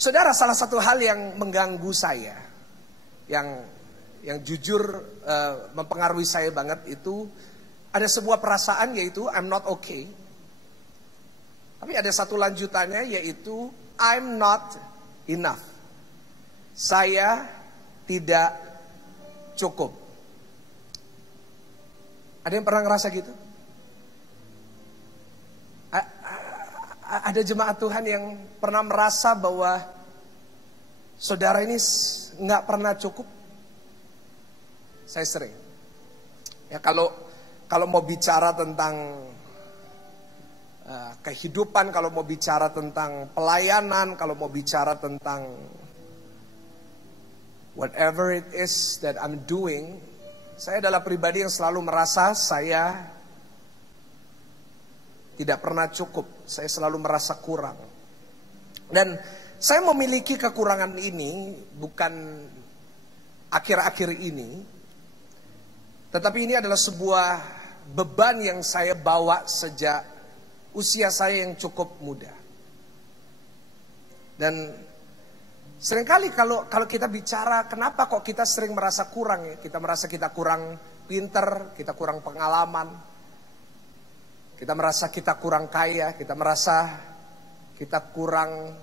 Saudara, salah satu hal yang mengganggu saya, yang jujur mempengaruhi saya banget itu, ada sebuah perasaan yaitu I'm not okay. Tapi ada satu lanjutannya yaitu I'm not enough. Saya tidak cukup. Ada yang pernah ngerasa gitu? Ada jemaat Tuhan yang pernah merasa bahwa saudara ini nggak pernah cukup? Saya sering. Ya kalau mau bicara tentang kehidupan, kalau mau bicara tentang pelayanan, kalau mau bicara tentang whatever it is that I'm doing, saya adalah pribadi yang selalu merasa saya tidak pernah cukup. Saya selalu merasa kurang. Dan saya memiliki kekurangan ini bukan akhir-akhir ini, tetapi ini adalah sebuah beban yang saya bawa sejak usia saya yang cukup muda. Dan seringkali kalau kita bicara kenapa kok kita sering merasa kurang ya. Kita merasa kita kurang pinter, kita kurang pengalaman. Kita merasa kita kurang kaya, kita merasa kita kurang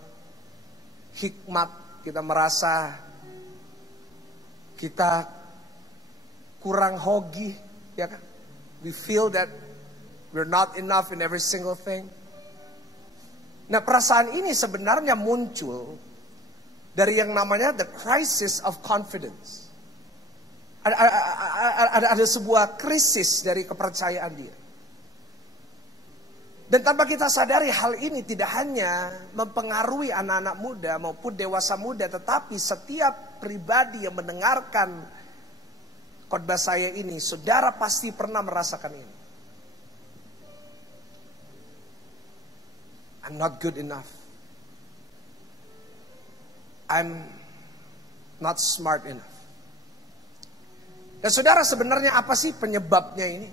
hikmat, kita merasa kita kurang hoki, ya kan? We feel that we're not enough in every single thing. Nah, perasaan ini sebenarnya muncul dari yang namanya the crisis of confidence. Ada sebuah krisis dari kepercayaan diri. Dan tanpa kita sadari hal ini tidak hanya mempengaruhi anak-anak muda maupun dewasa muda, tetapi setiap pribadi yang mendengarkan khotbah saya ini, saudara pasti pernah merasakan ini. I'm not good enough. I'm not smart enough. Dan saudara, sebenarnya apa sih penyebabnya ini?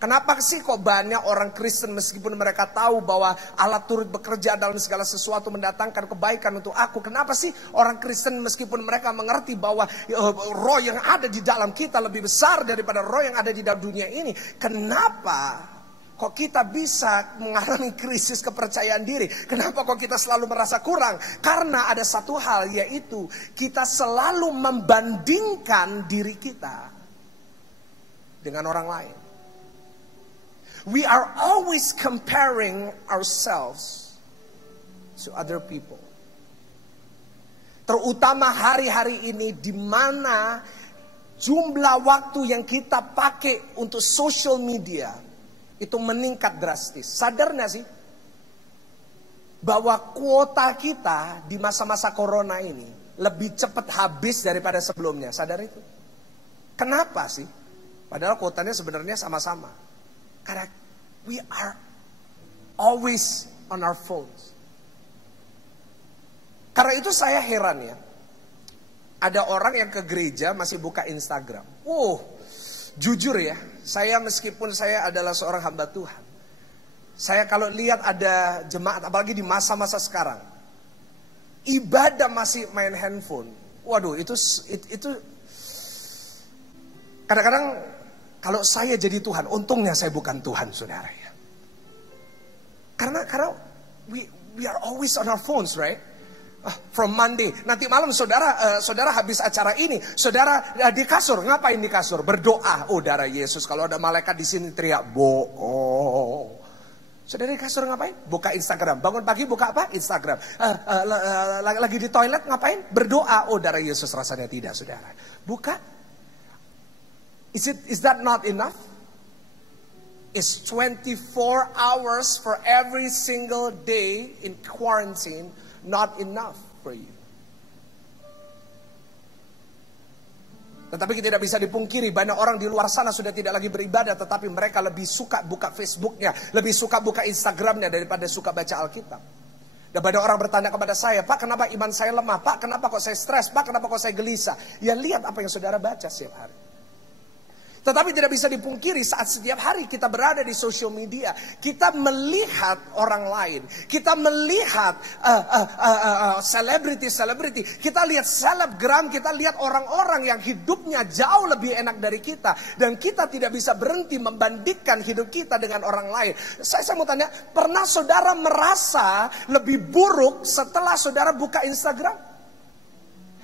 Kenapa sih kok banyak orang Kristen meskipun mereka tahu bahwa Allah turut bekerja dalam segala sesuatu mendatangkan kebaikan untuk aku. Kenapa sih orang Kristen meskipun mereka mengerti bahwa roh yang ada di dalam kita lebih besar daripada roh yang ada di dalam dunia ini. Kenapa kok kita bisa mengalami krisis kepercayaan diri? Kenapa kok kita selalu merasa kurang? Karena ada satu hal, yaitu kita selalu membandingkan diri kita dengan orang lain. We are always comparing ourselves to other people. Terutama hari-hari ini di mana jumlah waktu yang kita pakai untuk social media itu meningkat drastis. Sadar gak sih bahwa kuota kita di masa-masa corona ini lebih cepat habis daripada sebelumnya? Sadar itu? Kenapa sih? Padahal kuotanya sebenarnya sama-sama. Karena we are always on our phones. Karena itu saya heran ya. Ada orang yang ke gereja masih buka Instagram. Jujur ya, saya meskipun saya adalah seorang hamba Tuhan, saya kalau lihat ada jemaat, apalagi di masa-masa sekarang, ibadah masih main handphone. Waduh, itu kadang-kadang kalau saya jadi Tuhan, untungnya saya bukan Tuhan, saudara ya. Karena we are always on our phones, right? From Monday, nanti malam saudara habis acara ini, saudara di kasur, ngapain di kasur? Berdoa. Oh, darah Yesus, kalau ada malaikat di sini teriak bohong. Saudara di kasur ngapain? Buka Instagram. Bangun pagi buka apa? Instagram. Lagi di toilet ngapain? Berdoa. Oh, darah Yesus, rasanya tidak, saudara. Buka. Is that not enough? Is 24 hours for every single day in quarantine not enough for you? Tetapi kita tidak bisa dipungkiri, banyak orang di luar sana sudah tidak lagi beribadah, tetapi mereka lebih suka buka Facebooknya, lebih suka buka Instagramnya daripada suka baca Alkitab. Dan banyak orang bertanya kepada saya, Pak, kenapa iman saya lemah? Pak, kenapa kok saya stres? Pak, kenapa kok saya gelisah? Ya lihat apa yang saudara baca setiap hari. Tetapi tidak bisa dipungkiri saat setiap hari kita berada di sosial media, kita melihat orang lain, kita melihat selebriti, kita lihat selebgram, kita lihat orang-orang yang hidupnya jauh lebih enak dari kita. Dan kita tidak bisa berhenti membandingkan hidup kita dengan orang lain. Saya mau tanya, pernah saudara merasa lebih buruk setelah saudara buka Instagram?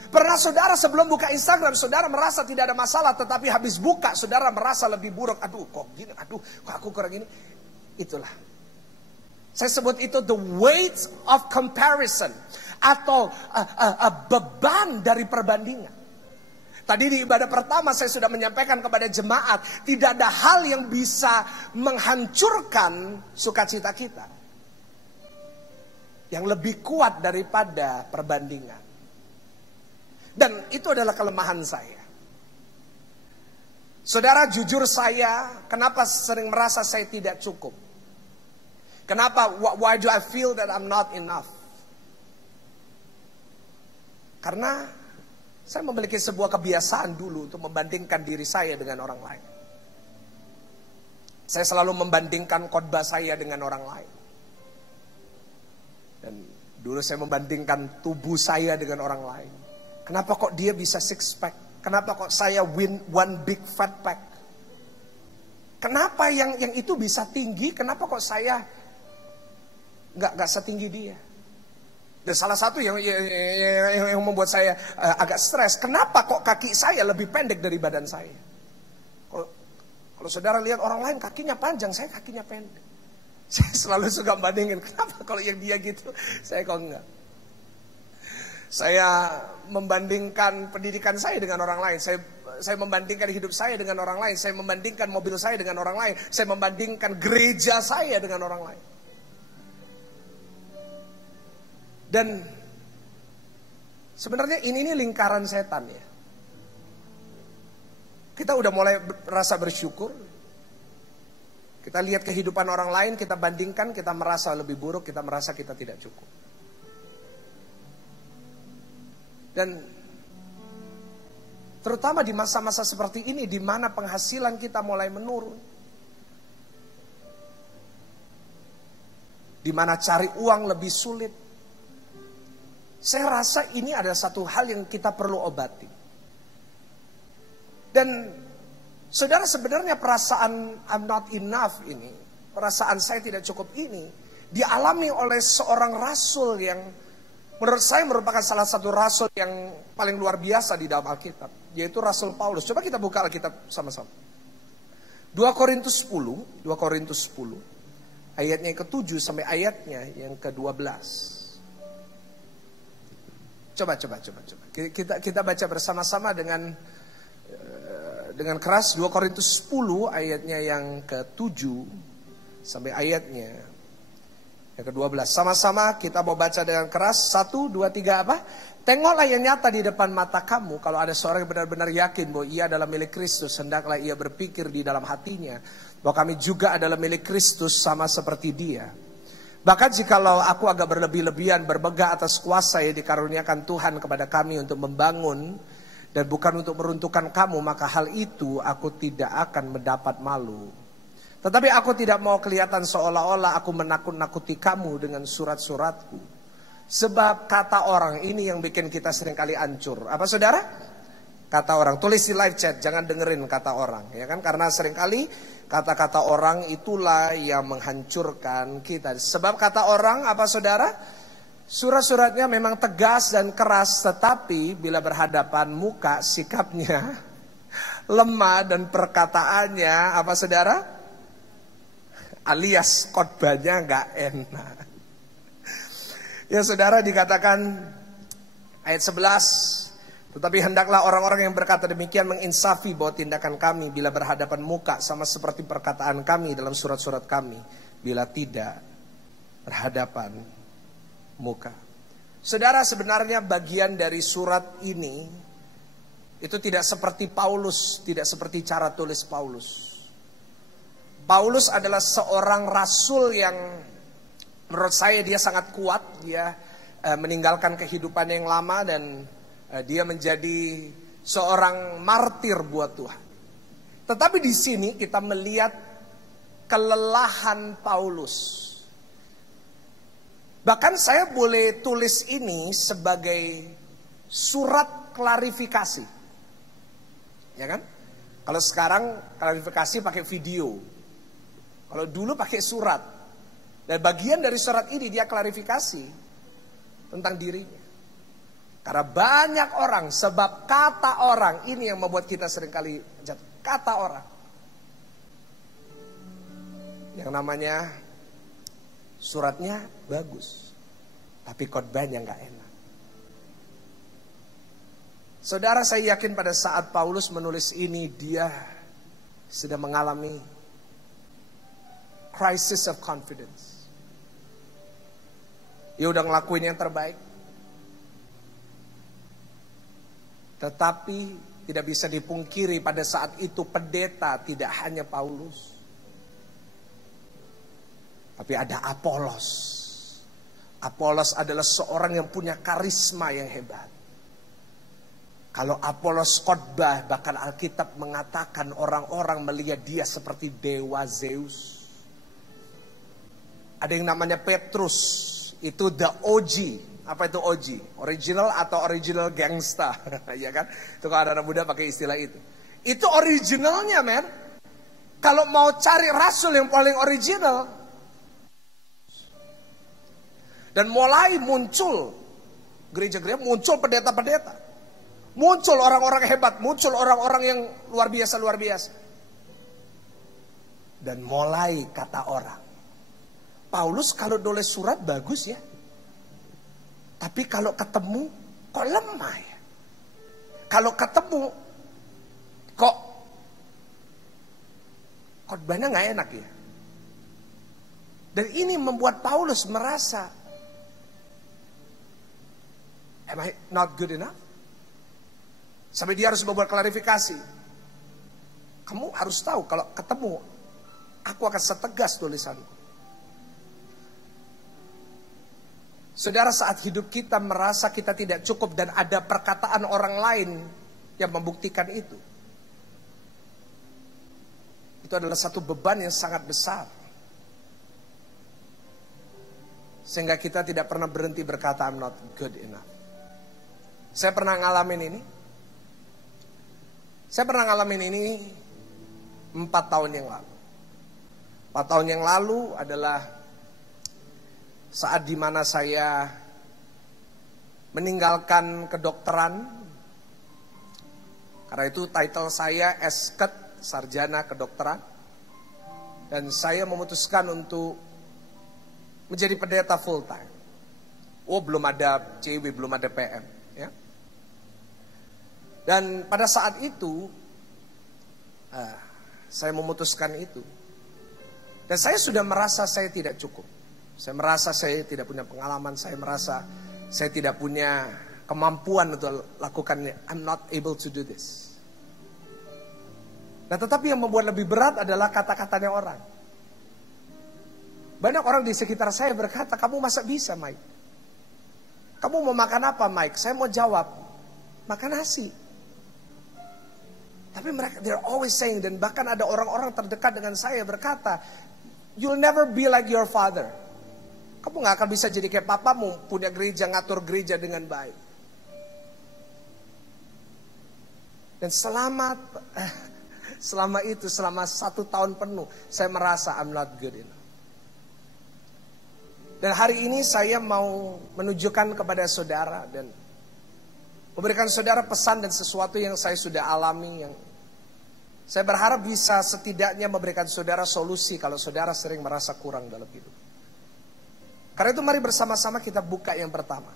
Pernah saudara sebelum buka Instagram, saudara merasa tidak ada masalah, tetapi habis buka, saudara merasa lebih buruk. Aduh, kok gini, aduh, kok aku kurang gini. Itulah. Saya sebut itu the weight of comparison. Atau beban dari perbandingan. Tadi di ibadah pertama saya sudah menyampaikan kepada jemaat, tidak ada hal yang bisa menghancurkan sukacita kita yang lebih kuat daripada perbandingan. Dan itu adalah kelemahan saya. Saudara, jujur saya, kenapa sering merasa saya tidak cukup? Kenapa? Why do I feel that I'm not enough? Karena saya memiliki sebuah kebiasaan dulu untuk membandingkan diri saya dengan orang lain. Saya selalu membandingkan khotbah saya dengan orang lain. Dan dulu saya membandingkan tubuh saya dengan orang lain. Kenapa kok dia bisa six pack? Kenapa kok saya win one big fat pack? Kenapa yang itu bisa tinggi? Kenapa kok saya nggak setinggi dia? Dan salah satu yang membuat saya agak stres, kenapa kok kaki saya lebih pendek dari badan saya? Kalau saudara lihat orang lain kakinya panjang, saya kakinya pendek. Saya selalu suka bandingin, kenapa kalau yang dia gitu, saya kok enggak? Saya membandingkan pendidikan saya dengan orang lain. Saya membandingkan hidup saya dengan orang lain. Saya membandingkan mobil saya dengan orang lain. Saya membandingkan gereja saya dengan orang lain. Dan sebenarnya ini lingkaran setan ya. Kita udah mulai rasa bersyukur. Kita lihat kehidupan orang lain, kita bandingkan, kita merasa lebih buruk, kita merasa kita tidak cukup. Dan terutama di masa-masa seperti ini, di mana penghasilan kita mulai menurun, di mana cari uang lebih sulit, saya rasa ini adalah satu hal yang kita perlu obati. Dan saudara, sebenarnya perasaan I'm not enough ini, perasaan saya tidak cukup ini, dialami oleh seorang rasul yang menurut saya merupakan salah satu rasul yang paling luar biasa di dalam Alkitab, yaitu Rasul Paulus. Coba kita buka Alkitab sama-sama. 2 Korintus 10 ayatnya yang ke-7 sampai ayatnya yang ke-12. Coba. Kita baca bersama-sama dengan keras. 2 Korintus 10 ayatnya yang ke-7 sampai ayatnya yang ke-12. Sama-sama kita mau baca dengan keras. 1, 2, 3 apa? Tengoklah yang nyata di depan mata kamu. Kalau ada seorang yang benar-benar yakin bahwa ia adalah milik Kristus, hendaklah ia berpikir di dalam hatinya bahwa kami juga adalah milik Kristus sama seperti dia. Bahkan jikalau aku agak berlebih-lebihan bermegah atas kuasa yang dikaruniakan Tuhan kepada kami untuk membangun dan bukan untuk meruntuhkan kamu, maka hal itu aku tidak akan mendapat malu. Tetapi aku tidak mau kelihatan seolah-olah aku menakut-nakuti kamu dengan surat-suratku. Sebab kata orang ini yang bikin kita seringkali hancur. Apa saudara? Kata orang. Tulis di live chat, jangan dengerin kata orang. Ya kan? Karena seringkali kata-kata orang itulah yang menghancurkan kita. Sebab kata orang, apa saudara? Surat-suratnya memang tegas dan keras, tetapi bila berhadapan muka sikapnya lemah dan perkataannya, apa saudara? Alias khotbahnya gak enak. Ya saudara, dikatakan ayat 11, tetapi hendaklah orang-orang yang berkata demikian menginsafi bahwa tindakan kami bila berhadapan muka sama seperti perkataan kami dalam surat-surat kami bila tidak berhadapan muka. Saudara, sebenarnya bagian dari surat ini itu tidak seperti Paulus, tidak seperti cara tulis Paulus. Paulus adalah seorang rasul yang menurut saya dia sangat kuat. Dia meninggalkan kehidupan yang lama dan dia menjadi seorang martir buat Tuhan. Tetapi di sini kita melihat kelelahan Paulus. Bahkan saya boleh tulis ini sebagai surat klarifikasi. Ya kan? Kalau sekarang klarifikasi pakai video. Kalau dulu pakai surat. Dan bagian dari surat ini dia klarifikasi tentang dirinya. Karena banyak orang, sebab kata orang, ini yang membuat kita seringkali jatuh. Kata orang. Yang namanya suratnya bagus. Tapi khotbahnya gak enak. Saudara, saya yakin pada saat Paulus menulis ini, dia sedang mengalami crisis of confidence. Dia udah ngelakuin yang terbaik. Tetapi tidak bisa dipungkiri pada saat itu pendeta tidak hanya Paulus. Tapi ada Apolos. Apolos adalah seorang yang punya karisma yang hebat. Kalau Apolos khotbah, bahkan Alkitab mengatakan orang-orang melihat dia seperti dewa Zeus. Ada yang namanya Petrus, itu the OG. Apa itu OG? Original atau original gangsta? Ya kan? Itu kalau anak muda pakai istilah itu. Itu originalnya, men. Kalau mau cari rasul yang paling original. Dan mulai muncul gereja-gereja, muncul pendeta-pendeta. Muncul orang-orang hebat, muncul orang-orang yang luar biasa. Dan mulai kata orang, Paulus kalau nulis surat bagus ya. Tapi kalau ketemu kok lemah ya. Kalau ketemu kok khotbahnya gak enak ya. Dan ini membuat Paulus merasa, am I not good enough? Sampai dia harus membuat klarifikasi. Kamu harus tahu kalau ketemu, aku akan setegas tulisanku. Saudara, saat hidup kita merasa kita tidak cukup dan ada perkataan orang lain yang membuktikan itu. Itu adalah satu beban yang sangat besar. Sehingga kita tidak pernah berhenti berkata, I'm not good enough. Saya pernah ngalamin ini. Saya pernah ngalamin ini 4 tahun yang lalu. 4 tahun yang lalu adalah saat dimana saya meninggalkan kedokteran. Karena itu title saya Esket, Sarjana Kedokteran. Dan saya memutuskan untuk menjadi pendeta full time. Oh, belum ada CW, belum ada PM. Ya. Dan pada saat itu, saya memutuskan itu. Dan saya sudah merasa saya tidak cukup. Saya merasa saya tidak punya pengalaman. Saya merasa saya tidak punya kemampuan untuk lakukan. I'm not able to do this. Nah, tetapi yang membuat lebih berat adalah kata-katanya orang. Banyak orang di sekitar saya berkata, kamu masa bisa, Mike? Kamu mau makan apa, Mike? Saya mau jawab, makan nasi. Tapi mereka, they're always saying, dan bahkan ada orang-orang terdekat dengan saya berkata, you'll never be like your father. Kamu gak akan bisa jadi kayak papamu, punya gereja, ngatur gereja dengan baik. Dan selama itu, selama 1 tahun penuh, saya merasa I'm not good enough. Dan hari ini saya mau menunjukkan kepada saudara dan memberikan saudara pesan dan sesuatu yang saya sudah alami, yang saya berharap bisa setidaknya memberikan saudara solusi kalau saudara sering merasa kurang dalam hidup. Karena itu mari bersama-sama kita buka yang pertama.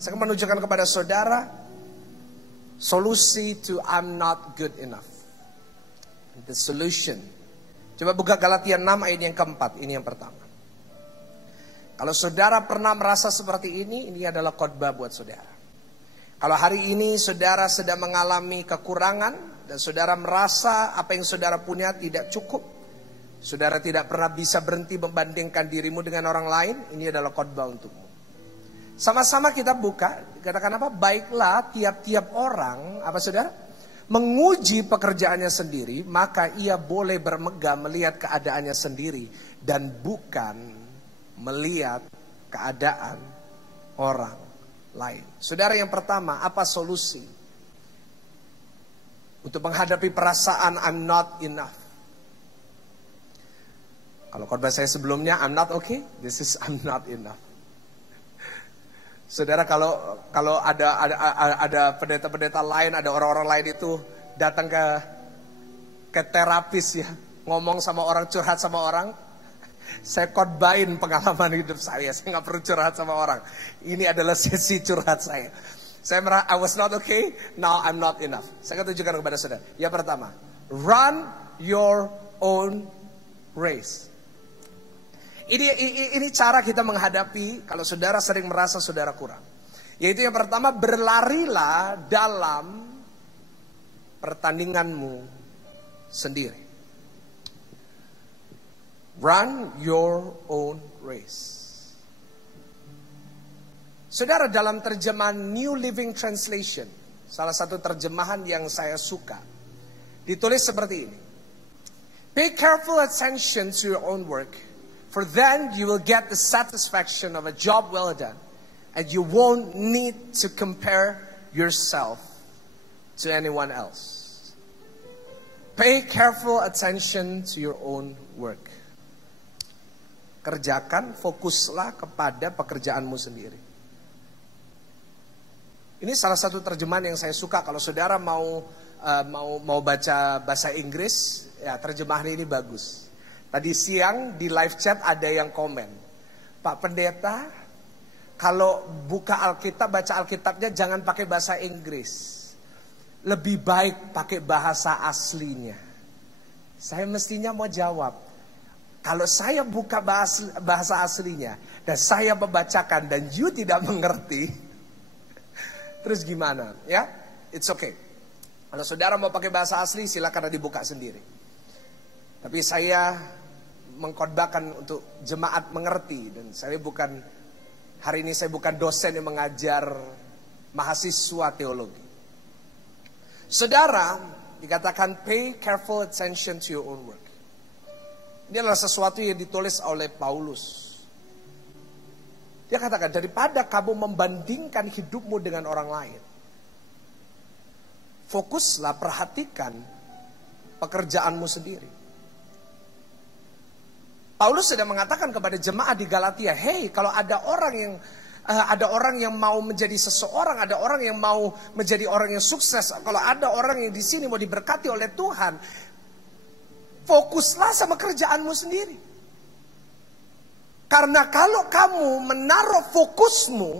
Saya akan menunjukkan kepada saudara solusi to I'm not good enough. The solution. Coba buka Galatia 6 ayat yang keempat. Ini yang pertama. Kalau saudara pernah merasa seperti ini adalah khotbah buat saudara. Kalau hari ini saudara sedang mengalami kekurangan dan saudara merasa apa yang saudara punya tidak cukup, saudara tidak pernah bisa berhenti membandingkan dirimu dengan orang lain, ini adalah khotbah untukmu. Sama-sama kita buka, katakan apa? Baiklah tiap-tiap orang, apa saudara? menguji pekerjaannya sendiri, maka ia boleh bermegah melihat keadaannya sendiri dan bukan melihat keadaan orang lain. Saudara, yang pertama, apa solusi untuk menghadapi perasaan I'm not enough? Kalau khotbah saya sebelumnya I'm not okay, this is I'm not enough. Saudara, kalau ada pendeta-pendeta lain, ada orang-orang lain itu datang ke terapis ya, ngomong sama orang, curhat sama orang, saya khotbahin pengalaman hidup saya nggak perlu curhat sama orang. Ini adalah sesi curhat saya. Saya merasa I was not okay, now I'm not enough. Saya akan tunjukkan kepada saudara. Yang pertama, run your own race. Ini cara kita menghadapi kalau saudara sering merasa saudara kurang. Yaitu yang pertama, berlarilah dalam pertandinganmu sendiri. Run your own race. Saudara, dalam terjemahan New Living Translation, salah satu terjemahan yang saya suka, ditulis seperti ini. Pay careful attention to your own work, for then you will get the satisfaction of a job well done, and you won't need to compare yourself to anyone else. Pay careful attention to your own work. Kerjakan, fokuslah kepada pekerjaanmu sendiri. Ini salah satu terjemahan yang saya suka. Kalau saudara mau baca bahasa Inggris, ya terjemahan ini bagus. Tadi siang di live chat ada yang komen, Pak Pendeta, kalau buka Alkitab, baca Alkitabnya jangan pakai bahasa Inggris. Lebih baik pakai bahasa aslinya. Saya mestinya mau jawab, kalau saya buka bahasa aslinya dan saya membacakan dan you tidak mengerti, terus gimana? Ya, it's okay. Kalau saudara mau pakai bahasa asli, silakan dibuka sendiri. Tapi saya mengkhotbahkan untuk jemaat mengerti, dan hari ini saya bukan dosen yang mengajar mahasiswa teologi. Saudara, dikatakan pay careful attention to your own work. Ini adalah sesuatu yang ditulis oleh Paulus. Dia katakan, daripada kamu membandingkan hidupmu dengan orang lain, fokuslah, perhatikan pekerjaanmu sendiri. Paulus sudah mengatakan kepada jemaat di Galatia, hey, kalau ada orang yang mau menjadi seseorang, ada orang yang mau menjadi orang yang sukses, kalau ada orang yang di sini mau diberkati oleh Tuhan, fokuslah sama kerjaanmu sendiri. Karena kalau kamu menaruh fokusmu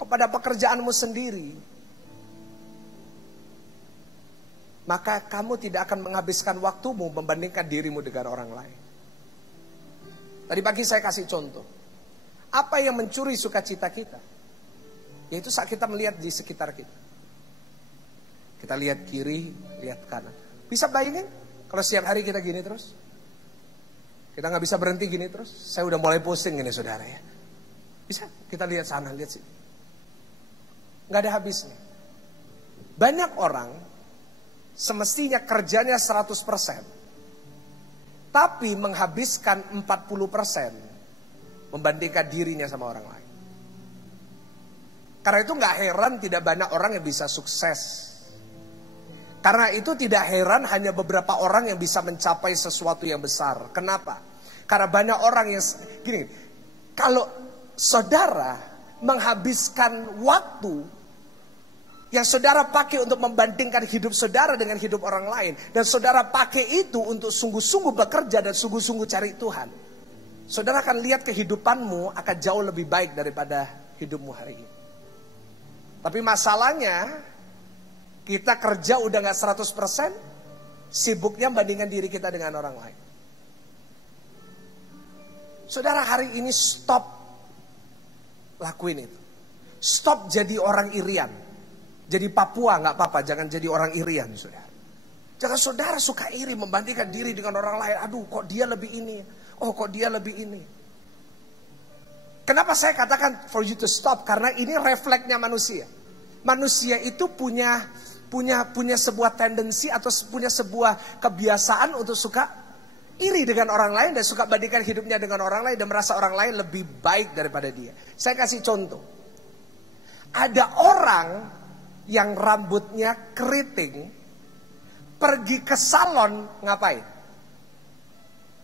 kepada pekerjaanmu sendiri, maka kamu tidak akan menghabiskan waktumu membandingkan dirimu dengan orang lain. Tadi pagi saya kasih contoh. Apa yang mencuri sukacita kita? Yaitu saat kita melihat di sekitar kita. Kita lihat kiri, lihat kanan. Bisa bayangin kalau setiap hari kita gini terus? Kita gak bisa berhenti gini terus? Saya udah mulai pusing ini saudara ya. Bisa kita lihat sana, lihat sini. Gak ada habisnya. Banyak orang semestinya kerjanya 100%, tapi menghabiskan 40% membandingkan dirinya sama orang lain. Karena itu gak heran tidak banyak orang yang bisa sukses. Karena itu tidak heran hanya beberapa orang yang bisa mencapai sesuatu yang besar. Kenapa? Karena banyak orang yang gini, kalau saudara menghabiskan waktu yang saudara pakai untuk membandingkan hidup saudara dengan hidup orang lain, dan saudara pakai itu untuk sungguh-sungguh bekerja dan sungguh-sungguh cari Tuhan, saudara akan lihat kehidupanmu akan jauh lebih baik daripada hidupmu hari ini. Tapi masalahnya, kita kerja udah gak 100%, sibuknya bandingkan diri kita dengan orang lain. Saudara, hari ini stop lakuin itu. Stop jadi orang irian. Jadi Papua gak apa-apa, jangan jadi orang irian saudara. Jangan saudara suka iri membandingkan diri dengan orang lain. Aduh, kok dia lebih ini. Oh, kok dia lebih ini. Kenapa saya katakan for you to stop? Karena ini refleksnya manusia. Manusia itu punya punya sebuah tendensi atau punya sebuah kebiasaan untuk suka iri dengan orang lain dan suka bandingkan hidupnya dengan orang lain dan merasa orang lain lebih baik daripada dia. Saya kasih contoh. Ada orang yang rambutnya keriting pergi ke salon ngapain?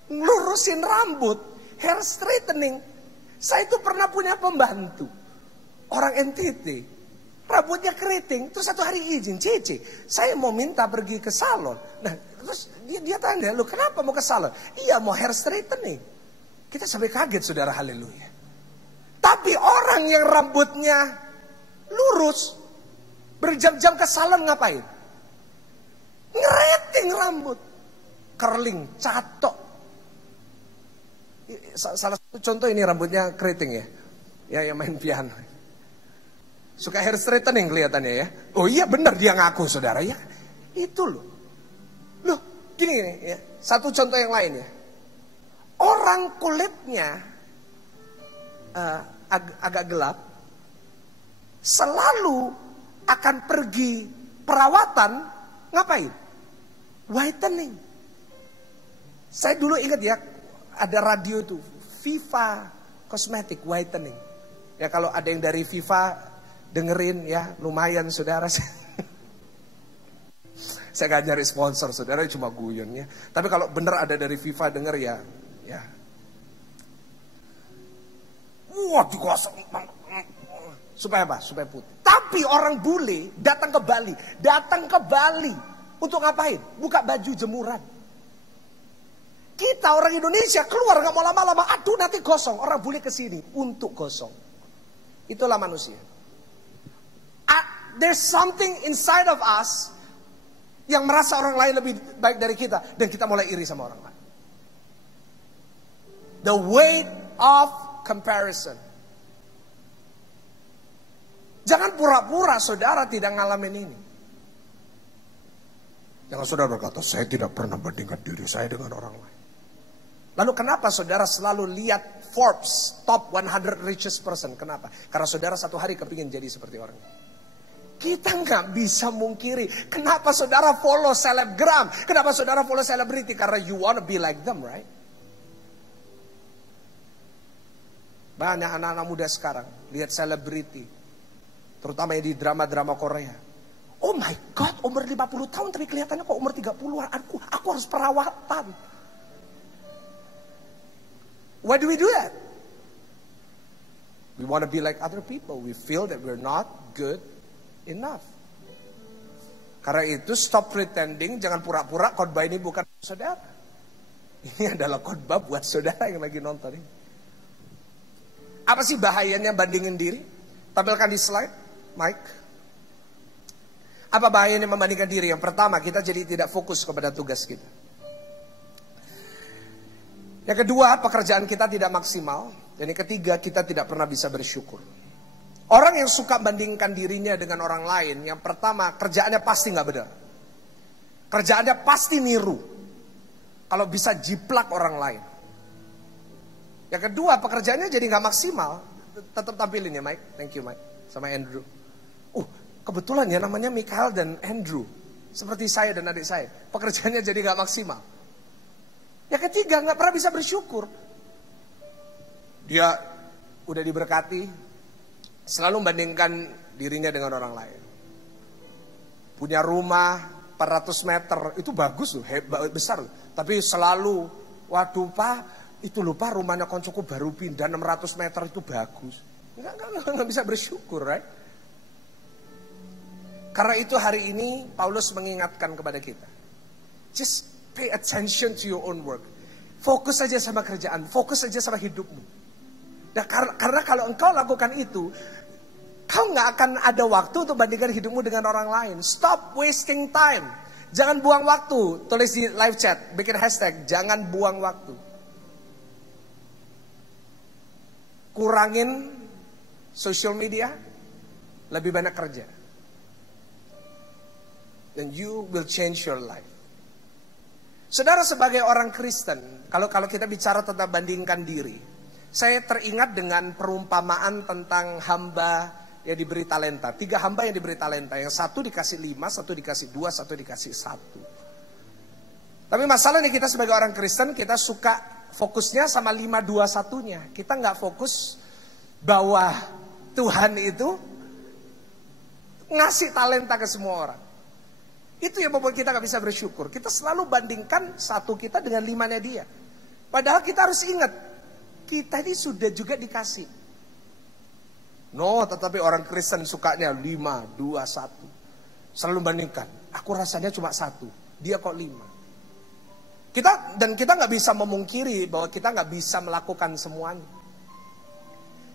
Ngelurusin rambut, hair straightening. Saya itu pernah punya pembantu orang NTT. Rambutnya keriting, terus satu hari izin, Cici, saya mau minta pergi ke salon. Nah, terus dia tanya, lu kenapa mau ke salon? Iya, mau hair straightening. Kita sampai kaget, saudara, haleluya. Tapi orang yang rambutnya lurus, berjam-jam ke salon ngapain? Ngerating rambut, curling, catok. Salah satu contoh ini rambutnya keriting ya, yang main piano. Suka hair straightening kelihatannya ya. Oh iya benar dia ngaku saudara ya. Itu loh. Loh gini ya. Satu contoh yang lain ya. Orang kulitnya agak gelap. Selalu akan pergi perawatan. Ngapain? Whitening. Saya dulu ingat ya. Ada radio tuh. Viva Cosmetic Whitening. Ya kalau ada yang dari Viva dengerin ya, lumayan saudara. Saya gak nyari sponsor, saudara cuma guyon ya. Tapi kalau bener ada dari Viva denger ya. Wah digosok. Supaya apa? Supaya putih. Tapi orang bule datang ke Bali. Untuk ngapain? Buka baju jemuran. Kita orang Indonesia keluar gak mau lama-lama. Aduh nanti gosong. Orang bule kesini untuk gosong. Itulah manusia. There's something inside of us yang merasa orang lain lebih baik dari kita. Dan kita mulai iri sama orang lain. The weight of comparison. Jangan pura-pura saudara tidak ngalamin ini. Jangan saudara berkata, saya tidak pernah bandingkan diri saya dengan orang lain. Lalu kenapa saudara selalu lihat Forbes top 100 richest person? Kenapa? Karena saudara satu hari kepingin jadi seperti orang lain. Kita nggak bisa mungkiri. Kenapa saudara follow selebgram? Kenapa saudara follow selebriti? Karena you wanna be like them, right? Banyak anak-anak muda sekarang lihat selebriti, terutama yang di drama-drama Korea. Oh my God, umur 50 tahun tapi kelihatannya kok umur 30-an. Aku harus perawatan. Why do we do that? We want to be like other people. We feel that we're not good enough. Karena itu stop pretending, jangan pura-pura khotbah ini bukan saudara. Ini adalah khotbah buat saudara yang lagi nonton ini. Apa sih bahayanya bandingin diri? Tampilkan di slide, Mike. Apa bahayanya membandingkan diri? Yang pertama, kita jadi tidak fokus kepada tugas kita. Yang kedua, pekerjaan kita tidak maksimal. Dan yang ketiga, kita tidak pernah bisa bersyukur. Orang yang suka bandingkan dirinya dengan orang lain, yang pertama kerjaannya pasti nggak benar. Kerjaannya pasti niru. Kalau bisa jiplak orang lain. Yang kedua pekerjaannya jadi nggak maksimal. Tetap tampilin ya Mike, thank you Mike, sama Andrew. Kebetulan ya namanya Michael dan Andrew. Seperti saya dan adik saya. Pekerjaannya jadi nggak maksimal. Yang ketiga nggak pernah bisa bersyukur. Dia udah diberkati. Selalu membandingkan dirinya dengan orang lain. Punya rumah 400 meter, itu bagus loh, besar loh. Tapi selalu, waduh Pak, itu lupa rumahnya koncoku baru pindah 600 meter itu bagus. Enggak bisa bersyukur, right? Karena itu hari ini Paulus mengingatkan kepada kita. Just pay attention to your own work. Fokus saja sama kerjaan, fokus saja sama hidupmu. Nah, karena kalau engkau lakukan itu, kau gak akan ada waktu untuk bandingkan hidupmu dengan orang lain. Stop wasting time. Jangan buang waktu. Tulis di live chat, bikin hashtag, jangan buang waktu. Kurangin social media, lebih banyak kerja. And you will change your life. Saudara sebagai orang Kristen, kalau kita bicara tentang bandingkan diri, saya teringat dengan perumpamaan tentang hamba yang diberi talenta. 3 hamba yang diberi talenta. Yang satu dikasih 5, satu dikasih 2, satu dikasih 1. Tapi masalahnya kita sebagai orang Kristen, kita suka fokusnya sama 5, 2, 1-nya. Kita nggak fokus bahwa Tuhan itu ngasih talenta ke semua orang. Itu yang membuat kita nggak bisa bersyukur. Kita selalu bandingkan 1 kita dengan 5-nya dia. Padahal kita harus ingat, kita ini sudah juga dikasih. No, tetapi orang Kristen sukanya 5, 2, 1. Selalu bandingkan. Aku rasanya cuma 1, dia kok 5. Kita nggak bisa memungkiri bahwa kita nggak bisa melakukan semuanya.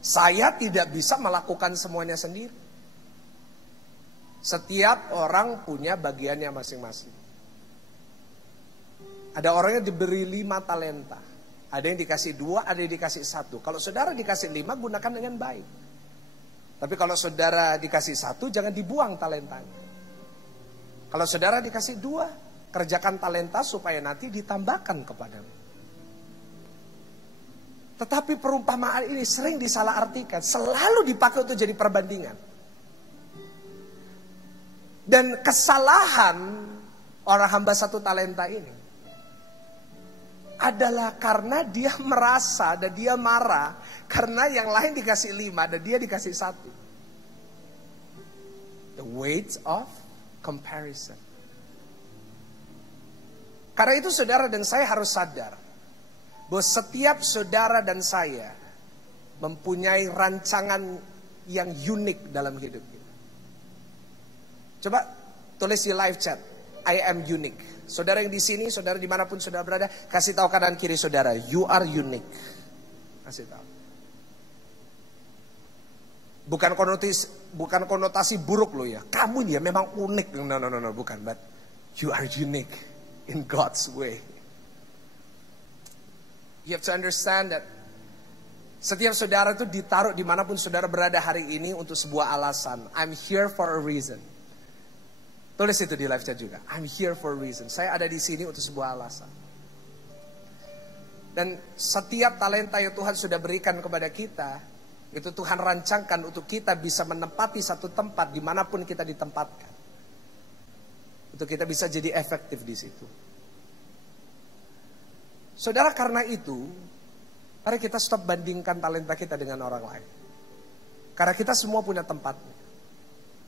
Saya tidak bisa melakukan semuanya sendiri. Setiap orang punya bagiannya masing-masing. Ada orang yang diberi 5 talenta. Ada yang dikasih 2, ada yang dikasih 1. Kalau saudara dikasih 5, gunakan dengan baik. Tapi kalau saudara dikasih 1, jangan dibuang talentanya. Kalau saudara dikasih 2, kerjakan talenta supaya nanti ditambahkan kepadamu. Tetapi perumpamaan ini sering disalahartikan, selalu dipakai untuk jadi perbandingan. Dan kesalahan orang hamba 1 talenta ini adalah karena dia merasa dan dia marah karena yang lain dikasih 5 dan dia dikasih 1. The weight of comparison. Karena itu saudara dan saya harus sadar bahwa setiap saudara dan saya mempunyai rancangan yang unik dalam hidup kita. Coba tulis di live chat, I am unique. Saudara yang di sini, saudara dimanapun saudara berada, kasih tahu kanan kiri saudara, you are unique. Kasih tahu. Bukan konotasi buruk loh ya. Kamu ya memang unik. No, bukan. But you are unique in God's way. You have to understand that setiap saudara itu ditaruh dimanapun saudara berada hari ini untuk sebuah alasan. I'm here for a reason. Tulis itu di live chat juga. I'm here for a reason. Saya ada di sini untuk sebuah alasan. Dan setiap talenta yang Tuhan sudah berikan kepada kita, itu Tuhan rancangkan untuk kita bisa menempati satu tempat dimanapun kita ditempatkan. Untuk kita bisa jadi efektif di situ. Saudara, karena itu, mari kita stop bandingkan talenta kita dengan orang lain. Karena kita semua punya tempatnya.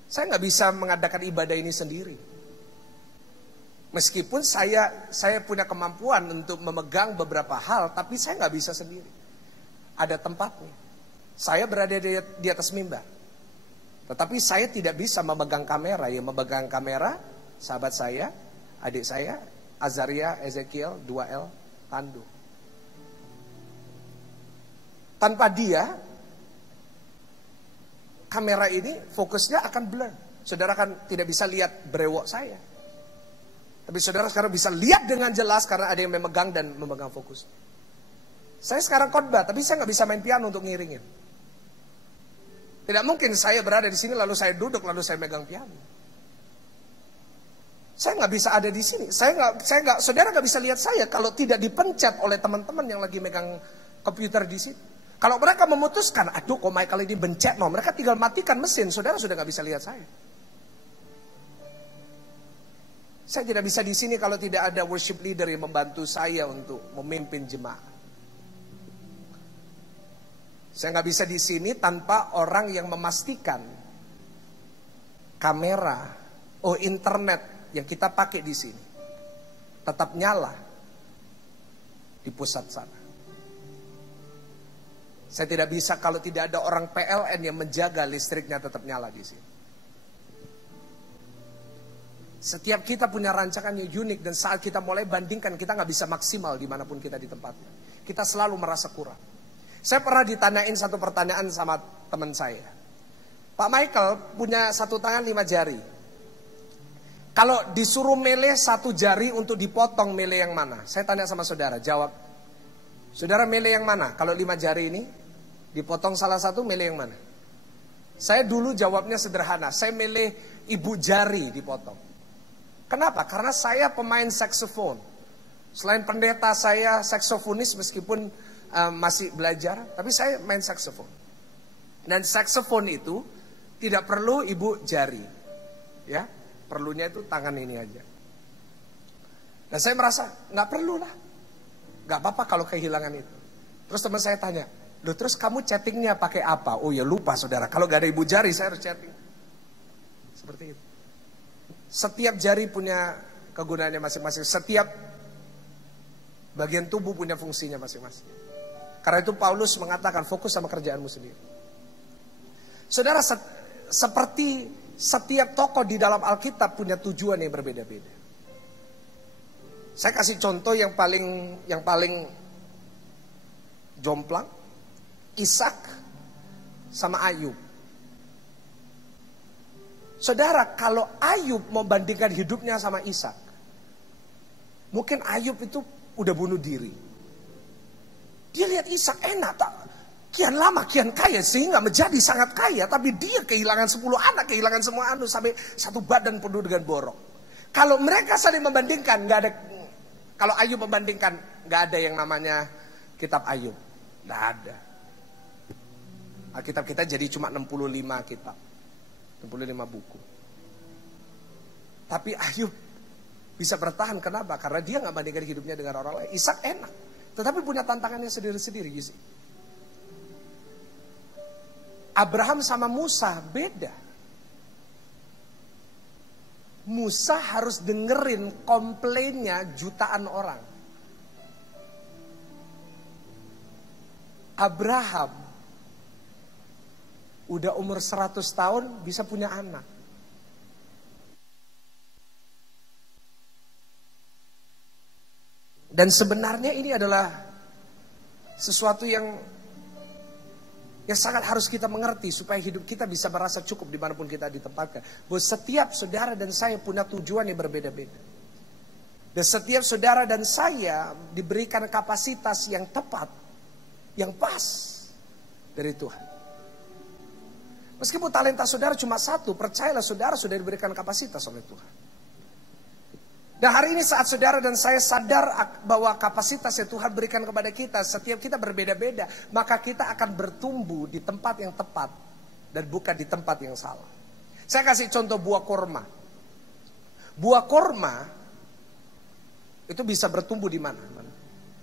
Saya nggak bisa mengadakan ibadah ini sendiri. Meskipun saya punya kemampuan untuk memegang beberapa hal, tapi saya nggak bisa sendiri. Ada tempatnya. Saya berada di atas mimbar. Tetapi saya tidak bisa memegang kamera. Yang memegang kamera, sahabat saya, adik saya, Azaria, Ezekiel, 2L, Tandu. Tanpa dia, kamera ini fokusnya akan blur. Saudara kan tidak bisa lihat brewok saya. Tapi saudara sekarang bisa lihat dengan jelas karena ada yang memegang dan memegang fokus. Saya sekarang khotbah, tapi saya nggak bisa main piano untuk ngiringin. Tidak mungkin saya berada di sini lalu saya duduk lalu saya megang piano. Saya nggak bisa ada di sini. Saudara nggak bisa lihat saya kalau tidak dipencet oleh teman-teman yang lagi megang komputer di situ. Kalau mereka memutuskan, aduh kok Michael ini bencet, no, mereka tinggal matikan mesin, saudara sudah nggak bisa lihat saya. Saya tidak bisa di sini kalau tidak ada worship leader yang membantu saya untuk memimpin jemaat. Saya nggak bisa di sini tanpa orang yang memastikan kamera, internet yang kita pakai di sini tetap nyala di pusat sana. Saya tidak bisa kalau tidak ada orang PLN yang menjaga listriknya tetap nyala di sini. Setiap kita punya rancangan yang unik dan saat kita mulai bandingkan kita nggak bisa maksimal dimanapun kita di tempatnya. Kita selalu merasa kurang. Saya pernah ditanyain satu pertanyaan sama teman saya. Pak Michael punya 1 tangan 5 jari. Kalau disuruh milih 1 jari untuk dipotong, milih yang mana? Saya tanya sama saudara, jawab. Saudara milih yang mana? Kalau 5 jari ini dipotong salah satu, milih yang mana? Saya dulu jawabnya sederhana. Saya milih ibu jari dipotong. Kenapa? Karena saya pemain saksofon. Selain pendeta saya saksofonis meskipun masih belajar. Tapi saya main saksofon. Dan saksofon itu Tidak perlu ibu jari. Ya, perlunya itu tangan ini aja. Dan saya merasa nggak perlu lah. Nggak apa-apa kalau kehilangan itu. Terus teman saya tanya, loh terus kamu chattingnya pakai apa? Oh ya lupa saudara, kalau gak ada ibu jari saya harus chatting. Seperti itu. Setiap jari punya kegunaannya masing-masing. Setiap bagian tubuh punya fungsinya masing-masing. Karena itu Paulus mengatakan fokus sama kerjaanmu sendiri. Saudara, seperti setiap tokoh di dalam Alkitab punya tujuan yang berbeda-beda. Saya kasih contoh yang paling jomplang, Ishak sama Ayub. Saudara, kalau Ayub membandingkan hidupnya sama Ishak, mungkin Ayub itu udah bunuh diri. Dia lihat Ishak enak, tak? Kian lama, kian kaya, sehingga menjadi sangat kaya. Tapi dia kehilangan 10 anak, kehilangan semua anu, sampai satu badan penuh dengan borok. Kalau mereka saling membandingkan, nggak ada. Kalau Ayub membandingkan, nggak ada yang namanya kitab Ayub. Nggak ada. Alkitab kita jadi cuma 65 kitab. 65 buku. Tapi Ayub bisa bertahan, kenapa? Karena dia nggak bandingkan hidupnya dengan orang lain. Ishak enak, tetapi punya tantangannya sendiri-sendiri. Abraham sama Musa beda. Musa harus dengerin komplainnya jutaan orang. Abraham udah umur 100 tahun bisa punya anak. Dan sebenarnya ini adalah sesuatu yang sangat harus kita mengerti supaya hidup kita bisa merasa cukup dimanapun kita ditempatkan. Bahwa setiap saudara dan saya punya tujuan yang berbeda-beda. Dan setiap saudara dan saya diberikan kapasitas yang tepat, yang pas dari Tuhan. Meskipun talenta saudara cuma satu, percayalah saudara sudah diberikan kapasitas oleh Tuhan. Dan hari ini saat saudara dan saya sadar bahwa kapasitas yang Tuhan berikan kepada kita, setiap kita berbeda-beda, maka kita akan bertumbuh di tempat yang tepat dan bukan di tempat yang salah. Saya kasih contoh buah korma. Buah korma itu bisa bertumbuh di mana?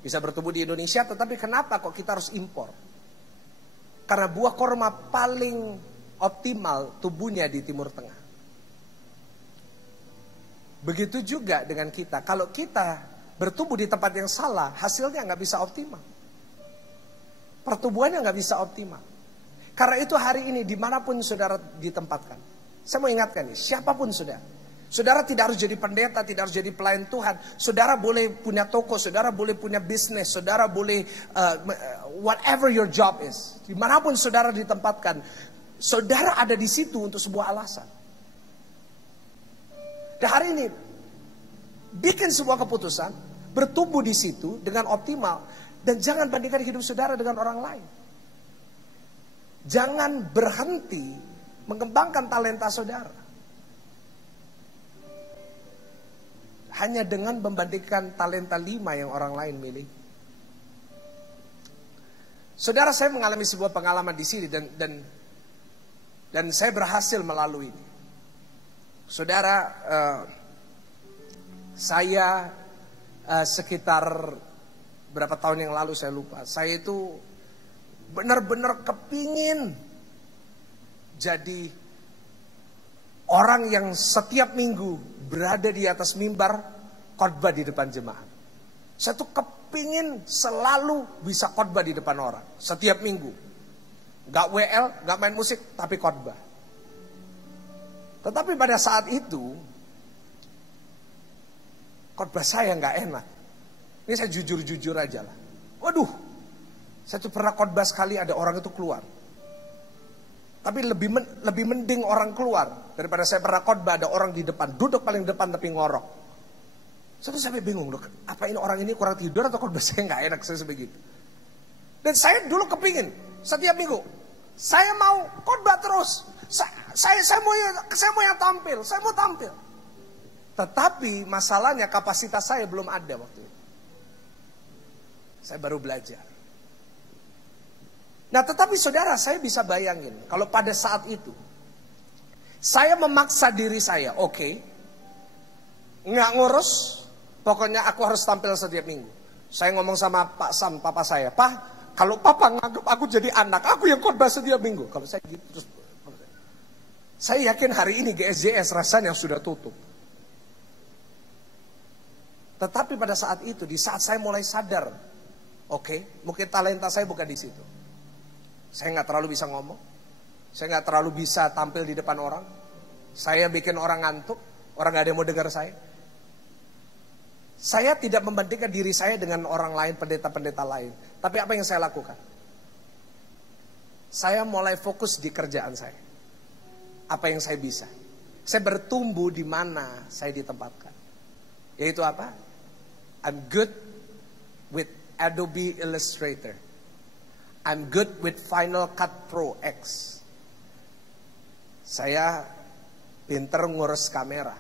Bisa bertumbuh di Indonesia, tetapi kenapa kok kita harus impor? Karena buah korma paling optimal tumbuhnya di Timur Tengah. Begitu juga dengan kita. Kalau kita bertumbuh di tempat yang salah, hasilnya nggak bisa optimal. Pertumbuhannya nggak bisa optimal. Karena itu hari ini dimanapun saudara ditempatkan, saya mau ingatkan nih, siapapun saudara. Saudara tidak harus jadi pendeta, tidak harus jadi pelayan Tuhan. Saudara boleh punya toko, saudara boleh punya bisnis, saudara boleh whatever your job is. Dimanapun saudara ditempatkan, saudara ada di situ untuk sebuah alasan. Dan hari ini bikin sebuah keputusan, bertumbuh di situ dengan optimal, dan jangan bandingkan hidup saudara dengan orang lain. Jangan berhenti mengembangkan talenta saudara hanya dengan membandingkan talenta 5 yang orang lain miliki. Saudara, saya mengalami sebuah pengalaman di sini dan saya berhasil melalui ini. Saudara, saya sekitar berapa tahun yang lalu saya lupa. Saya itu benar-benar kepingin jadi orang yang setiap minggu berada di atas mimbar khotbah di depan jemaat. Saya tuh kepingin selalu bisa khotbah di depan orang setiap minggu. Gak WL, gak main musik, tapi khotbah. Tetapi pada saat itu khotbah saya nggak enak. Ini saya jujur-jujur aja lah. Waduh, saya tuh pernah khotbah sekali ada orang itu keluar. Tapi lebih mending orang keluar daripada saya pernah khotbah ada orang di depan, duduk paling depan tapi ngorok. Saya tuh sampai bingung, loh, apa ini orang ini kurang tidur atau khotbah saya nggak enak, saya sebegitu. Dan saya dulu kepingin setiap minggu saya mau khotbah terus. Saya mau yang tampil, saya mau tampil. Tetapi masalahnya kapasitas saya belum ada waktu itu. Saya baru belajar. Nah, tetapi saudara, saya bisa bayangin kalau pada saat itu Saya memaksa diri saya, oke, nggak ngurus, pokoknya aku harus tampil setiap minggu. Saya ngomong sama Pak Sam, papa saya, Pak, kalau papa nganggap aku jadi anak, aku yang khotbah setiap minggu. Kalau saya gitu, terus saya yakin hari ini GSJS rasanya sudah tutup. Tetapi pada saat itu, di saat saya mulai sadar, oke, mungkin talenta saya bukan di situ. Saya nggak terlalu bisa ngomong. Saya nggak terlalu bisa tampil di depan orang. Saya bikin orang ngantuk. Orang nggak ada yang mau dengar saya. Saya tidak membandingkan diri saya dengan orang lain, pendeta-pendeta lain. Tapi apa yang saya lakukan? Saya mulai fokus di kerjaan saya. Apa yang saya bisa. Saya bertumbuh di mana saya ditempatkan. Yaitu apa? I'm good with Adobe Illustrator. I'm good with Final Cut Pro X. Saya pinter ngurus kamera.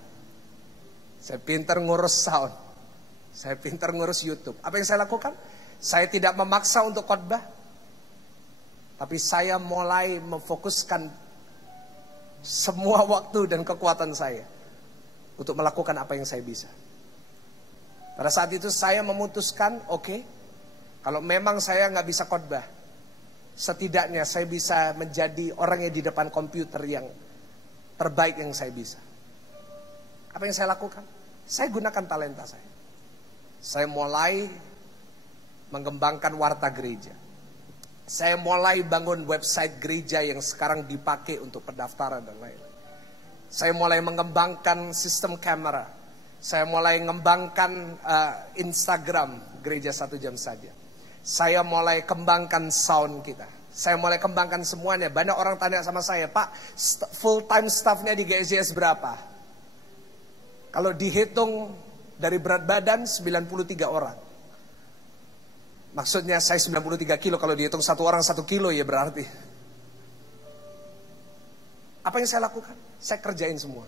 Saya pinter ngurus sound. Saya pinter ngurus YouTube. Apa yang saya lakukan? Saya tidak memaksa untuk khotbah. Tapi saya mulai memfokuskan semua waktu dan kekuatan saya untuk melakukan apa yang saya bisa. Pada saat itu saya memutuskan, oke, kalau memang saya nggak bisa khotbah, setidaknya saya bisa menjadi orang yang di depan komputer yang terbaik yang saya bisa. Apa yang saya lakukan? Saya gunakan talenta saya. Saya mulai mengembangkan warta gereja. Saya mulai bangun website gereja yang sekarang dipakai untuk pendaftaran dan lain-lain. Saya mulai mengembangkan sistem kamera. Saya mulai mengembangkan Instagram gereja 1 jam saja. Saya mulai kembangkan sound kita. Saya mulai kembangkan semuanya. Banyak orang tanya sama saya, Pak, full time staffnya di GSJS berapa? Kalau dihitung dari berat badan 93 orang. Maksudnya saya 93 kilo, kalau dihitung satu orang 1 kilo ya berarti. Apa yang saya lakukan? Saya kerjain semua.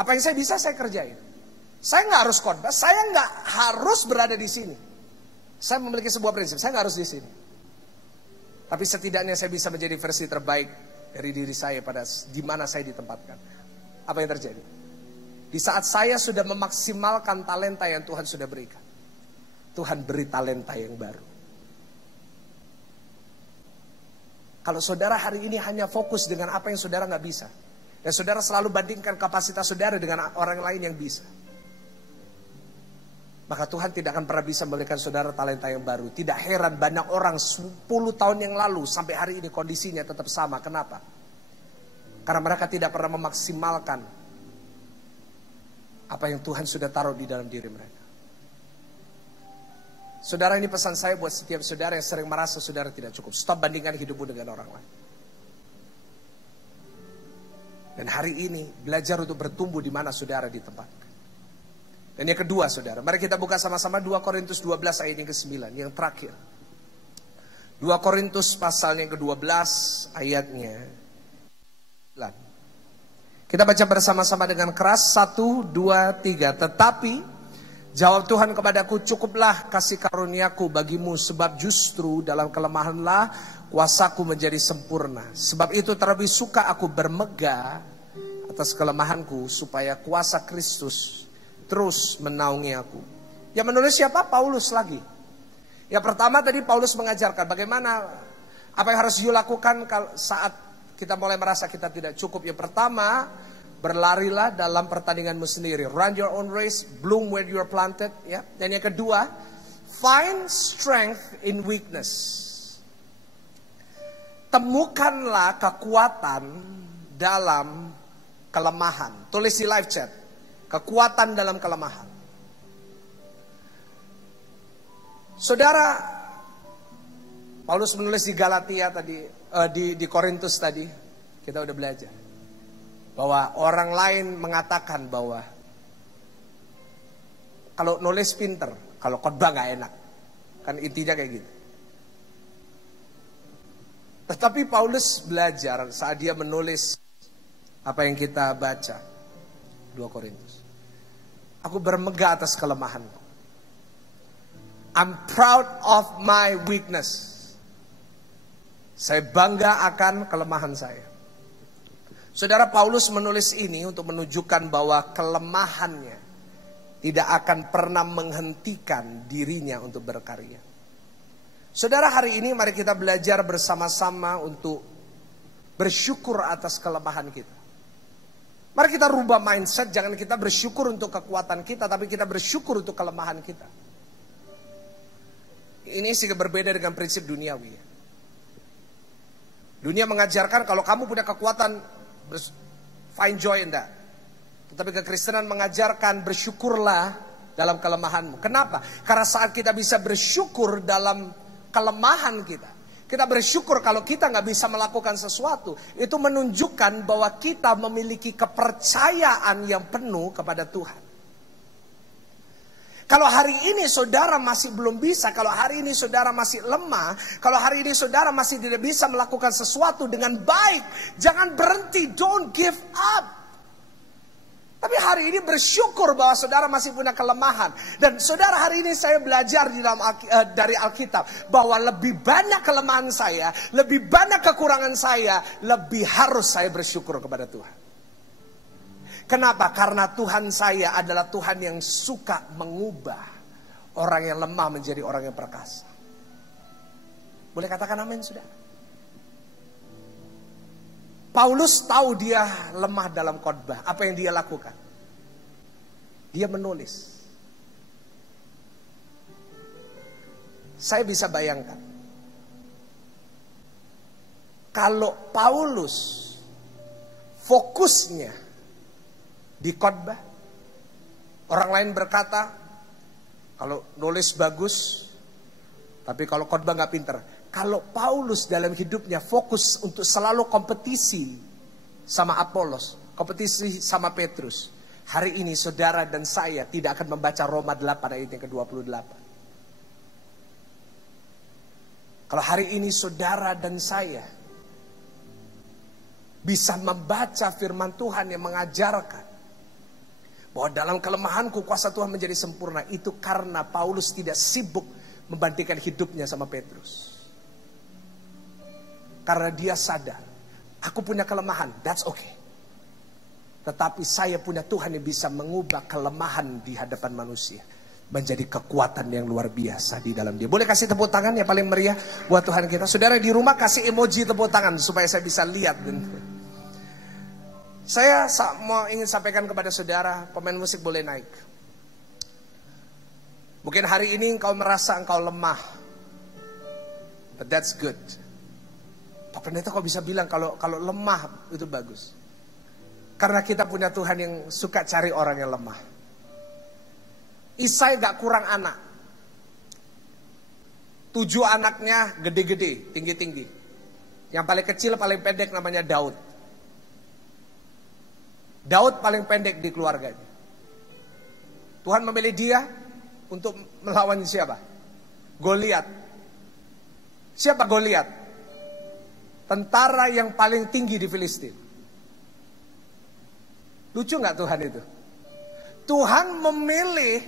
Apa yang saya bisa saya kerjain. Saya nggak harus khotbah, saya nggak harus berada di sini. Saya memiliki sebuah prinsip, saya nggak harus di sini. Tapi setidaknya saya bisa menjadi versi terbaik dari diri saya pada di mana saya ditempatkan. Apa yang terjadi? Di saat saya sudah memaksimalkan talenta yang Tuhan sudah berikan, Tuhan beri talenta yang baru. Kalau saudara hari ini hanya fokus dengan apa yang saudara nggak bisa, dan saudara selalu bandingkan kapasitas saudara dengan orang lain yang bisa, maka Tuhan tidak akan pernah bisa memberikan saudara talenta yang baru. Tidak heran banyak orang 10 tahun yang lalu sampai hari ini kondisinya tetap sama. Kenapa? Karena mereka tidak pernah memaksimalkan apa yang Tuhan sudah taruh di dalam diri mereka. Saudara, ini pesan saya buat setiap saudara yang sering merasa saudara tidak cukup. Stop bandingkan hidupmu dengan orang lain. Dan hari ini belajar untuk bertumbuh di mana saudara ditempatkan. Dan yang kedua saudara, mari kita buka sama-sama 2 Korintus 12 ayat yang ke-9, yang terakhir. 2 Korintus pasal yang ke-12 ayatnya 9. Kita baca bersama-sama dengan keras, 1, 2, 3. Tetapi jawab Tuhan kepadaku, cukuplah kasih karuniaku bagimu, sebab justru dalam kelemahanlah kuasaku menjadi sempurna. Sebab itu terlebih suka aku bermegah atas kelemahanku, supaya kuasa Kristus terus menaungi aku. Yang menulis siapa? Paulus lagi. Yang pertama tadi Paulus mengajarkan bagaimana, apa yang harus dilakukan saat kita mulai merasa kita tidak cukup. Yang pertama, berlarilah dalam pertandinganmu sendiri. Run your own race, bloom where you are planted. Ya. Dan yang kedua, find strength in weakness. Temukanlah kekuatan dalam kelemahan. Tulis di live chat. Kekuatan dalam kelemahan. Saudara, Paulus menulis di Galatia tadi, di Korintus tadi, kita udah belajar bahwa orang lain mengatakan bahwa kalau nulis pinter, kalau khotbah gak enak. Kan intinya kayak gitu. Tetapi Paulus belajar saat dia menulis apa yang kita baca, 2 Korintus. Aku bermegah atas kelemahanku. I'm proud of my weakness. Saya bangga akan kelemahan saya. Saudara, Paulus menulis ini untuk menunjukkan bahwa kelemahannya tidak akan pernah menghentikan dirinya untuk berkarya. Saudara, hari ini mari kita belajar bersama-sama untuk bersyukur atas kelemahan kita. Mari kita rubah mindset, jangan kita bersyukur untuk kekuatan kita, tapi kita bersyukur untuk kelemahan kita. Ini sih berbeda dengan prinsip duniawi. Dunia mengajarkan kalau kamu punya kekuatan, find joy in that. Tetapi kekristenan mengajarkan bersyukurlah dalam kelemahanmu. Kenapa? Karena saat kita bisa bersyukur dalam kelemahan kita, kita bersyukur kalau kita nggak bisa melakukan sesuatu, itu menunjukkan bahwa kita memiliki kepercayaan yang penuh kepada Tuhan. Kalau hari ini saudara masih belum bisa, kalau hari ini saudara masih lemah, kalau hari ini saudara masih tidak bisa melakukan sesuatu dengan baik, jangan berhenti, don't give up. Tapi hari ini bersyukur bahwa saudara masih punya kelemahan. Dan saudara, hari ini saya belajar dari Alkitab bahwa lebih banyak kelemahan saya, lebih banyak kekurangan saya, lebih harus saya bersyukur kepada Tuhan. Kenapa? Karena Tuhan saya adalah Tuhan yang suka mengubah orang yang lemah menjadi orang yang perkasa. Boleh katakan amin, saudara? Paulus tahu dia lemah dalam khotbah. Apa yang dia lakukan? Dia menulis. Saya bisa bayangkan, kalau Paulus fokusnya di khotbah, orang lain berkata, kalau nulis bagus, tapi kalau khotbah nggak pinter. Kalau Paulus dalam hidupnya fokus untuk selalu kompetisi sama Apolos, kompetisi sama Petrus, hari ini saudara dan saya tidak akan membaca Roma 8 ayat yang ke-28. Kalau hari ini saudara dan saya bisa membaca firman Tuhan yang mengajarkan bahwa dalam kelemahanku kuasa Tuhan menjadi sempurna, itu karena Paulus tidak sibuk membandingkan hidupnya sama Petrus. Karena dia sadar, aku punya kelemahan, that's okay. Tetapi saya punya Tuhan yang bisa mengubah kelemahan di hadapan manusia menjadi kekuatan yang luar biasa di dalam dia. Boleh kasih tepuk tangan yang paling meriah buat Tuhan kita. Saudara di rumah kasih emoji tepuk tangan supaya saya bisa lihat. Saya ingin sampaikan kepada saudara, pemain musik boleh naik. Mungkin hari ini engkau merasa engkau lemah, but that's good. Pak Pendeta kok bisa bilang kalau lemah itu bagus? Karena kita punya Tuhan yang suka cari orang yang lemah. Isai gak kurang anak. 7 anaknya gede-gede, tinggi-tinggi. Yang paling kecil, paling pendek namanya Daud. Daud paling pendek di keluarganya. Tuhan memilih dia untuk melawan siapa? Goliat. Siapa Goliat? Tentara yang paling tinggi di Filistin. Lucu gak Tuhan itu? Tuhan memilih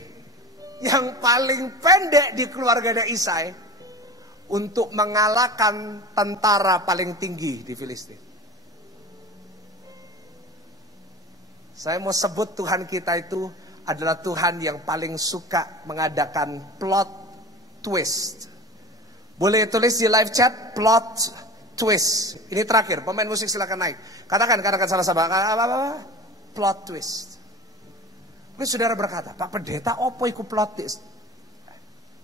yang paling pendek di keluarga Isai untuk mengalahkan tentara paling tinggi di Filistin. Saya mau sebut Tuhan kita itu adalah Tuhan yang paling suka mengadakan plot twist. Boleh tulis di live chat, plot twist. Ini terakhir, pemain musik silakan naik. Katakan salah-salah. Plot twist. Mungkin saudara berkata, Pak Pendeta, apa itu plot twist?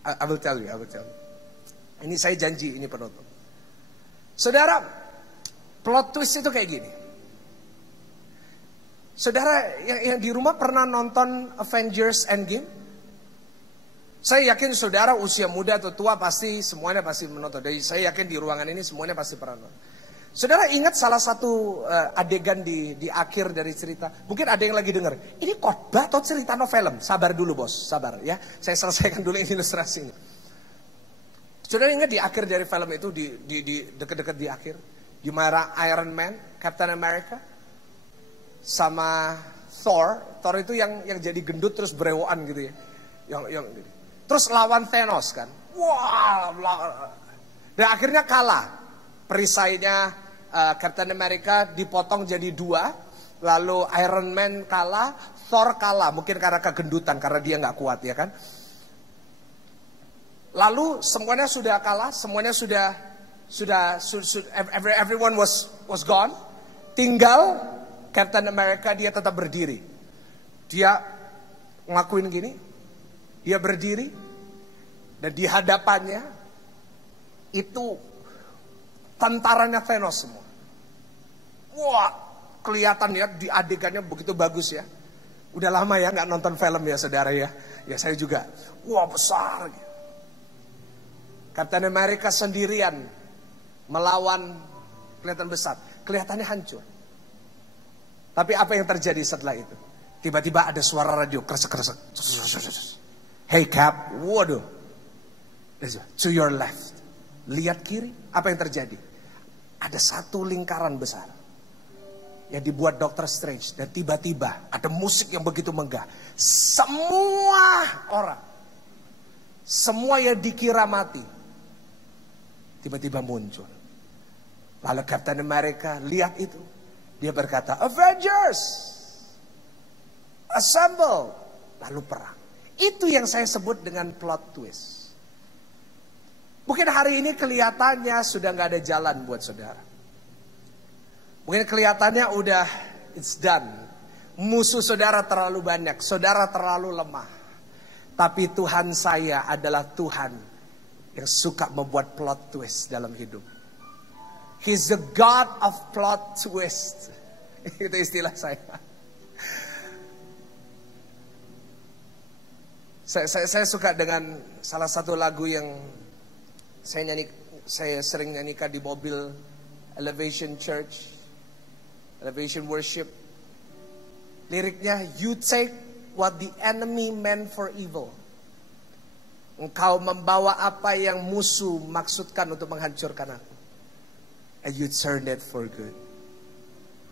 I will tell you. Ini saya janji, ini penutup. Saudara, plot twist itu kayak gini. Saudara yang di rumah pernah nonton Avengers Endgame? Saya yakin saudara usia muda atau tua pasti semuanya pasti menonton. Jadi saya yakin di ruangan ini semuanya pasti pernah nonton. Saudara ingat salah satu adegan di akhir dari cerita. Mungkin ada yang lagi dengar. Ini khotbah atau cerita no film? Sabar dulu bos, sabar ya. Saya selesaikan dulu ini ilustrasinya. Saudara ingat di akhir dari film itu, di dekat-dekat di akhir, di mana Iron Man, Captain America, sama Thor itu yang jadi gendut terus berewokan gitu ya. Yang terus lawan Thanos kan. Wah, dan akhirnya kalah. Perisainya Captain America dipotong jadi 2. Lalu Iron Man kalah, Thor kalah. Mungkin karena kegendutan, karena dia nggak kuat ya kan. Lalu semuanya sudah kalah, semuanya sudah everyone was gone. Tinggal Captain America, dia tetap berdiri. Dia ngelakuin gini, dia berdiri, dan di hadapannya itu tentaranya Thanos semua. Wah, kelihatan ya di adegannya begitu bagus ya. Udah lama ya nggak nonton film ya saudara ya. Ya saya juga. Wah besar. Captain America sendirian melawan kelihatan besar. Kelihatannya hancur. Tapi apa yang terjadi setelah itu? Tiba-tiba ada suara radio kresek-kresek. Hey Cap, waduh. To your left. Lihat kiri, apa yang terjadi? Ada satu lingkaran besar yang dibuat Dr. Strange. Dan tiba-tiba ada musik yang begitu megah. Semua orang, semua yang dikira mati, tiba-tiba muncul. Lalu Captain America lihat itu. Dia berkata, Avengers, assemble. Lalu perang. Itu yang saya sebut dengan plot twist. Mungkin hari ini kelihatannya sudah gak ada jalan buat saudara. Mungkin kelihatannya udah it's done. Musuh saudara terlalu banyak. Saudara terlalu lemah. Tapi Tuhan saya adalah Tuhan yang suka membuat plot twist dalam hidup. He's the God of plot twist. Itu istilah saya. Saya suka dengan salah satu lagu yang saya sering nyanyikan di mobil Elevation Church, Elevation Worship. Liriknya, you take what the enemy meant for evil. Engkau membawa apa yang musuh maksudkan untuk menghancurkan aku. And you turn it for good.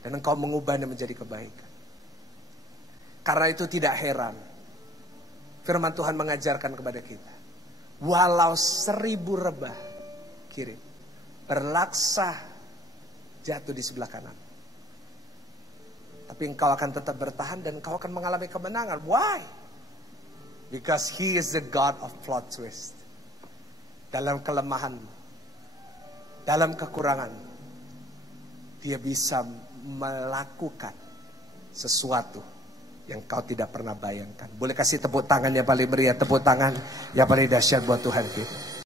Dan engkau mengubahnya menjadi kebaikan. Karena itu tidak heran. Firman Tuhan mengajarkan kepada kita. Walau 1000 rebah kiri, berlaksa jatuh di sebelah kanan. Tapi engkau akan tetap bertahan dan engkau akan mengalami kemenangan. Why? Because He is the God of plot twist. Dalam kelemahan, dalam kekurangan, Dia bisa melakukan sesuatu yang kau tidak pernah bayangkan. Boleh kasih tepuk tangan yang paling meriah, tepuk tangan yang paling dahsyat buat Tuhan kita.